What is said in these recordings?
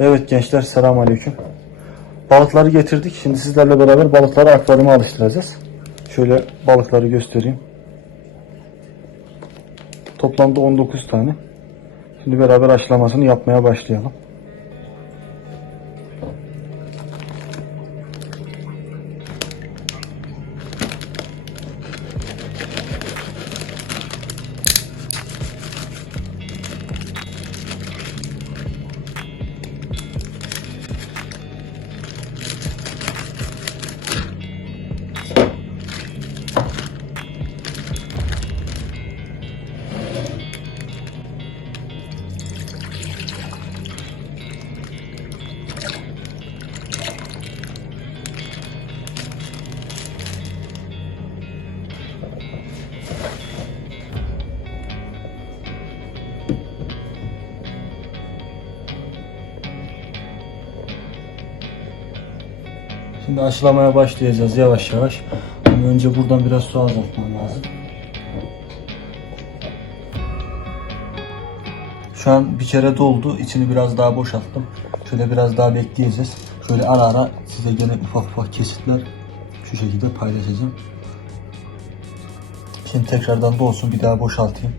Evet gençler selamun aleyküm. Balıkları getirdik. Şimdi sizlerle beraber balıkları akvaryuma alıştıracağız. Şöyle balıkları göstereyim. Toplamda 19 tane. Şimdi beraber aşılamasını yapmaya başlayalım. Şimdi aşılamaya başlayacağız yavaş yavaş. Ama önce buradan biraz su azaltmam lazım. Şu an bir kere doldu. İçini biraz daha boşalttım. Şöyle biraz daha bekleyeceğiz. Şöyle ara ara size gene ufak ufak kesitler şu şekilde paylaşacağım. Şimdi tekrardan dolsun bir daha boşaltayım.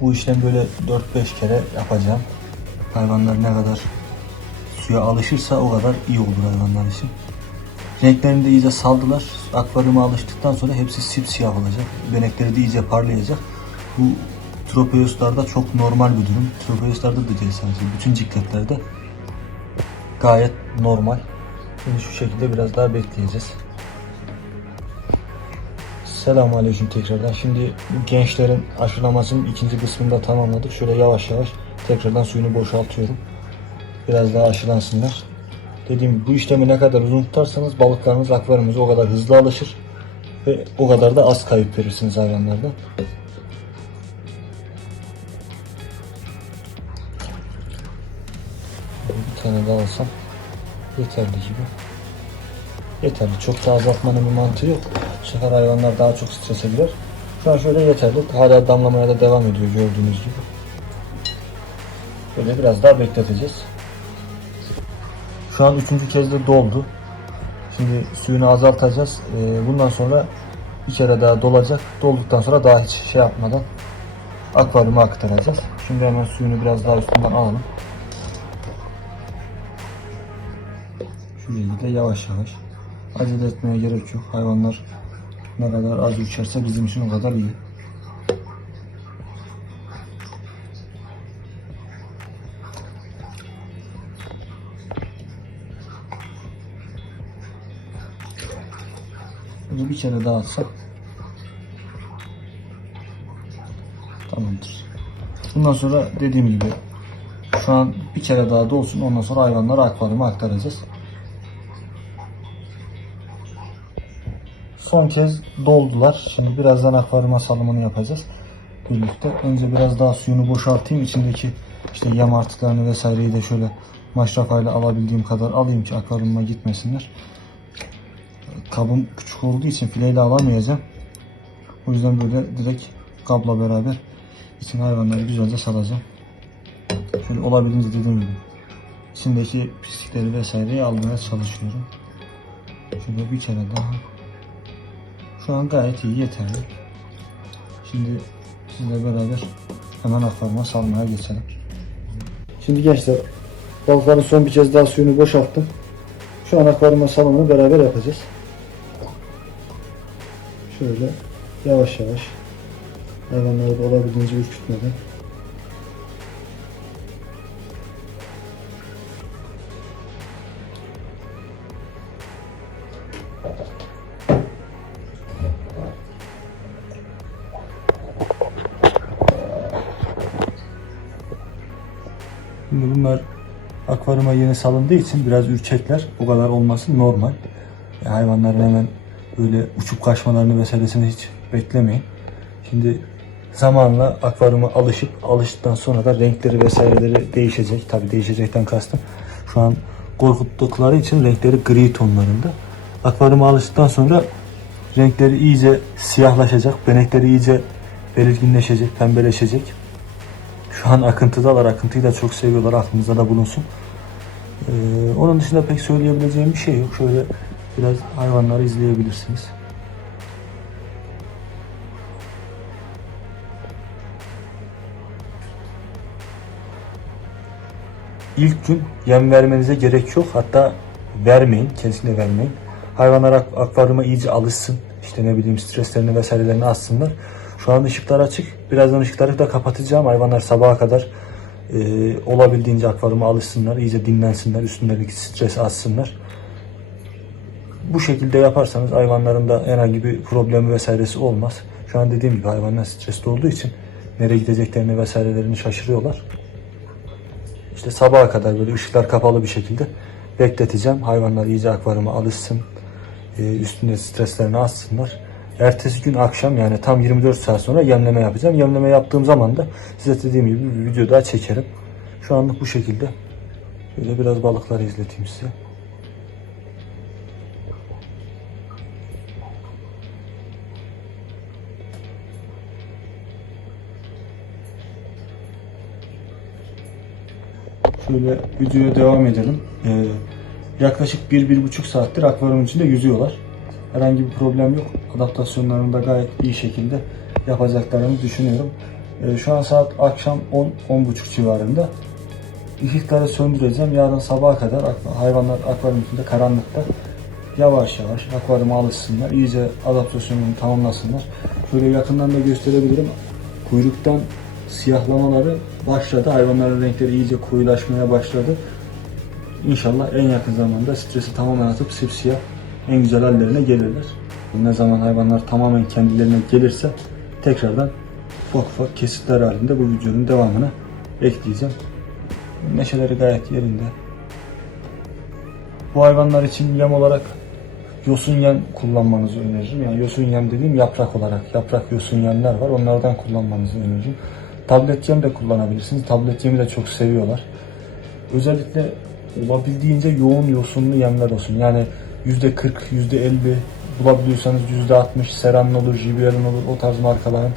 Bu işlem böyle 4-5 kere yapacağım. Hayvanlar ne kadar suya alışırsa o kadar iyi olur hayvanlar için. Renklerini de iyice saldılar. Akvaryuma alıştıktan sonra hepsi sipsiyah olacak. Benekleri de iyice parlayacak. Bu tropeuslarda çok normal bir durum. Tropeuslarda da değil sadece. Bütün cikletlerde gayet normal. Şimdi şu şekilde biraz daha bekleyeceğiz. Selamun Aleyküm tekrardan. Şimdi gençlerin aşılamasının ikinci kısmını da tamamladık. Şöyle yavaş yavaş tekrardan suyunu boşaltıyorum. Biraz daha aşılansınlar. Dediğim bu işlemi ne kadar uzun tutarsanız balıklarınız akvaryumuza o kadar hızlı alışır ve o kadar da az kayıp verirsiniz hayvanlardan. Bir tane daha alsam yeterli gibi. Yeterli. Çok da azaltmanın bir mantığı yok. Bu hayvanlar daha çok strese girer. Şu an şöyle yeterli. Hala damlamaya da devam ediyor gördüğünüz gibi. Böyle biraz daha bekleteceğiz. Şu an üçüncü kez de doldu. Şimdi suyunu azaltacağız. Ee, bundan sonra bir kere daha dolacak. Dolduktan sonra daha hiç şey yapmadan akvaryuma aktaracağız. Şimdi hemen suyunu biraz daha üstünden alalım. Şu şekilde yavaş yavaş. Acele etmeye gerek yok. Hayvanlar ne kadar az uçarsa bizim için o kadar iyi. Bir kere daha atsak tamamdır. Bundan sonra dediğim gibi şu an bir kere daha dolsun ondan sonra hayvanları akvaryuma aktaracağız. Son kez doldular. Şimdi birazdan akvaryuma salımını yapacağız. Birlikte. Önce biraz daha suyunu boşaltayım. İçindeki işte yem artıklarını vesaireyi de şöyle maşrafayla alabildiğim kadar alayım ki akvaryuma gitmesinler. Kabım küçük olduğu için fileyle alamayacağım. O yüzden böyle direkt kabla beraber içine hayvanları güzelce salacağım. Şöyle olabildiğince dediğim gibi içindeki pislikleri vesaireyi almaya çalışıyorum. Şöyle bir kere daha. Şu an gayet iyi yeterli. Şimdi sizle beraber hemen akvaryuma salmaya geçelim. Şimdi gençler balıkların son bir kez daha suyunu boşalttım. Şu an akvaryuma salımını beraber yapacağız. Şöyle yavaş yavaş hayvanları da olabildiğince ürkütmeden Şimdi bunlar akvaryuma yeni salındığı için biraz ürkekler. O kadar olması normal. E, hayvanların hemen böyle uçup kaçmalarını vesairesini hiç beklemeyin. Şimdi zamanla akvaryuma alışıp alıştıktan sonra da renkleri vesaireleri değişecek. Tabi değişecekten kastım. Şu an korkuttukları için renkleri gri tonlarında. Akvaryuma alıştıktan sonra renkleri iyice siyahlaşacak. Benekleri iyice belirginleşecek, pembeleşecek. Şu an akıntıdalar. Akıntıyı da çok seviyorlar. Aklınızda da bulunsun. Ee, onun dışında pek söyleyebileceğim bir şey yok. Şöyle biraz hayvanları izleyebilirsiniz. İlk gün yem vermenize gerek yok. Hatta vermeyin. Kesinlikle vermeyin. Hayvanlar ak- akvaryuma iyice alışsın. İşte ne bileyim streslerini vesairelerini atsınlar. Şu an ışıklar açık. Birazdan ışıkları da kapatacağım. Hayvanlar sabaha kadar e, olabildiğince akvaryuma alışsınlar. iyice dinlensinler. Üstündeki stresi atsınlar. Bu şekilde yaparsanız hayvanların da herhangi bir problemi vesairesi olmaz. Şu an dediğim gibi hayvanlar stresli olduğu için nereye gideceklerini vesairelerini şaşırıyorlar. İşte sabaha kadar böyle ışıklar kapalı bir şekilde bekleteceğim. Hayvanlar iyice akvaryuma alışsın. Ee, üstünde streslerini atsınlar. Ertesi gün akşam yani tam 24 saat sonra yemleme yapacağım. Yemleme yaptığım zaman da size dediğim gibi bir video daha çekerim. Şu anlık bu şekilde. Böyle biraz balıkları izleteyim size. Şöyle videoya devam edelim. Ee, yaklaşık 1-1,5 saattir akvaryum içinde yüzüyorlar. Herhangi bir problem yok. Adaptasyonlarını da gayet iyi şekilde yapacaklarını düşünüyorum. Ee, şu an saat akşam 10-10.30 civarında. Işıkları söndüreceğim. Yarın sabaha kadar hayvanlar akvaryum içinde karanlıkta yavaş yavaş akvaryuma alışsınlar. İyice adaptasyonunu tamamlasınlar. Şöyle yakından da gösterebilirim. Kuyruktan siyahlamaları başladı. Hayvanların renkleri iyice koyulaşmaya başladı. İnşallah en yakın zamanda stresi tamamen atıp sipsiyah en güzel hallerine gelirler. Ne zaman hayvanlar tamamen kendilerine gelirse tekrardan ufak ufak kesitler halinde bu videonun devamını ekleyeceğim. Neşeleri gayet yerinde. Bu hayvanlar için yem olarak yosun yem kullanmanızı öneririm. Yani yosun yem dediğim yaprak olarak. Yaprak yosun yemler var. Onlardan kullanmanızı öneririm. Tablet yem de kullanabilirsiniz. Tablet yemi de çok seviyorlar. Özellikle olabildiğince yoğun yosunlu yemler olsun. Yani %40, %50 bulabiliyorsanız %60 Seran'ın olur, JBL'in olur o tarz markaların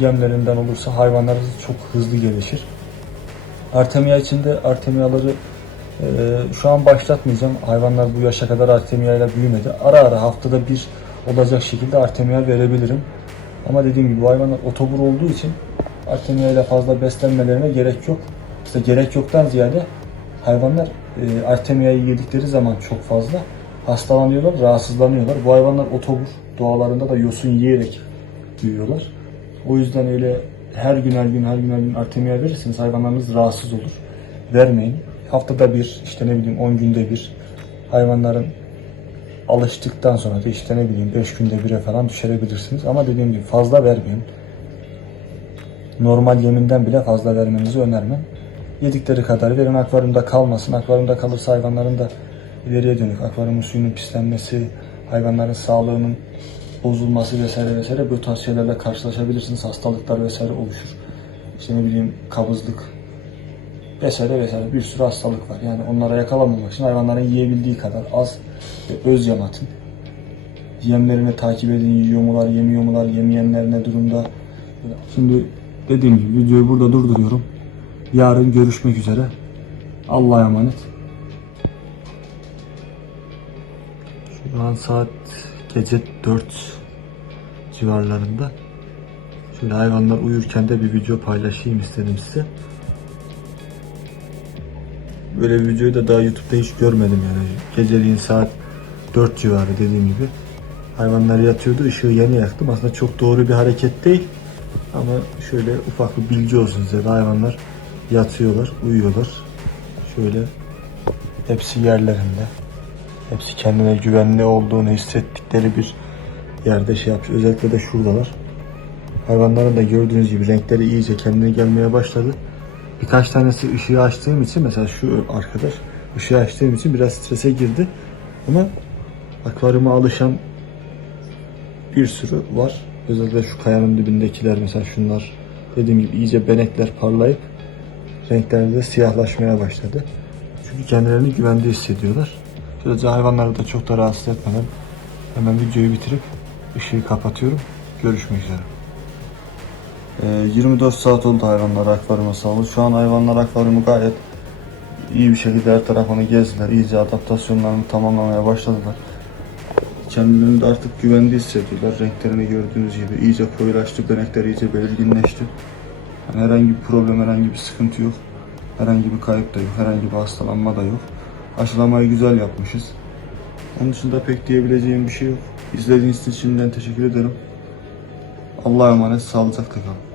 yemlerinden olursa hayvanlarınız çok hızlı gelişir. Artemia için de Artemiaları e, şu an başlatmayacağım. Hayvanlar bu yaşa kadar Artemia ile büyümedi. Ara ara haftada bir olacak şekilde Artemia verebilirim. Ama dediğim gibi bu hayvanlar otobur olduğu için Artemia ile fazla beslenmelerine gerek yok. İşte gerek yoktan ziyade hayvanlar e, Artemia'yı yedikleri zaman çok fazla hastalanıyorlar, rahatsızlanıyorlar. Bu hayvanlar otobur, doğalarında da yosun yiyerek büyüyorlar. O yüzden öyle her gün her gün her gün her gün Artemia verirseniz hayvanlarınız rahatsız olur. Vermeyin. Haftada bir, işte ne bileyim 10 günde bir hayvanların alıştıktan sonra da işte ne bileyim 5 günde bire falan düşürebilirsiniz. Ama dediğim gibi fazla vermeyin. Normal yeminden bile fazla vermenizi önermem. Yedikleri kadar verin akvaryumda kalmasın. Akvaryumda kalırsa hayvanların da ileriye dönük akvaryumun suyunun pislenmesi, hayvanların sağlığının bozulması vesaire vesaire bu tarz şeylerle karşılaşabilirsiniz. Hastalıklar vesaire oluşur. İşte ne bileyim kabızlık vesaire vesaire bir sürü hastalık var. Yani onlara yakalanmamak için hayvanların yiyebildiği kadar az ve öz yem atın. Yemlerini takip edin, yiyor mular, yemiyor mular, yemeyenler ne durumda. Şimdi dediğim gibi videoyu burada durduruyorum. Yarın görüşmek üzere. Allah'a emanet. Şu an saat gece 4 civarlarında. Şöyle hayvanlar uyurken de bir video paylaşayım istedim size. Böyle bir videoyu da daha YouTube'da hiç görmedim yani. Geceliğin saat 4 civarı dediğim gibi. Hayvanlar yatıyordu, ışığı yeni yaktım. Aslında çok doğru bir hareket değil. Ama şöyle ufak bir bilgi olsun size de hayvanlar yatıyorlar, uyuyorlar. Şöyle hepsi yerlerinde. Hepsi kendine güvenli olduğunu hissettikleri bir yerde şey yapmış. Özellikle de şuradalar. Hayvanların da gördüğünüz gibi renkleri iyice kendine gelmeye başladı. Birkaç tanesi ışığı açtığım için mesela şu arkadaş ışığı açtığım için biraz strese girdi. Ama akvaryuma alışan bir sürü var. Özellikle şu kayanın dibindekiler mesela şunlar dediğim gibi iyice benekler parlayıp renkleri de siyahlaşmaya başladı. Çünkü kendilerini güvende hissediyorlar. Böylece hayvanları da çok da rahatsız etmeden hemen videoyu bitirip ışığı kapatıyorum. Görüşmek üzere. Ee, 24 saat oldu hayvanlar akvaryuma saldı. Şu an hayvanlar akvaryumu gayet iyi bir şekilde her tarafını gezdiler. İyice adaptasyonlarını tamamlamaya başladılar. Kendilerini de artık güvende hissediyorlar. Renklerini gördüğünüz gibi iyice koyulaştı. Benekler iyice belirginleşti. Yani herhangi bir problem, herhangi bir sıkıntı yok. Herhangi bir kayıp da yok. Herhangi bir hastalanma da yok. Aşılamayı güzel yapmışız. Onun dışında pek diyebileceğim bir şey yok. İzlediğiniz için şimdiden teşekkür ederim. Allah'a emanet, sağlıcakla kalın.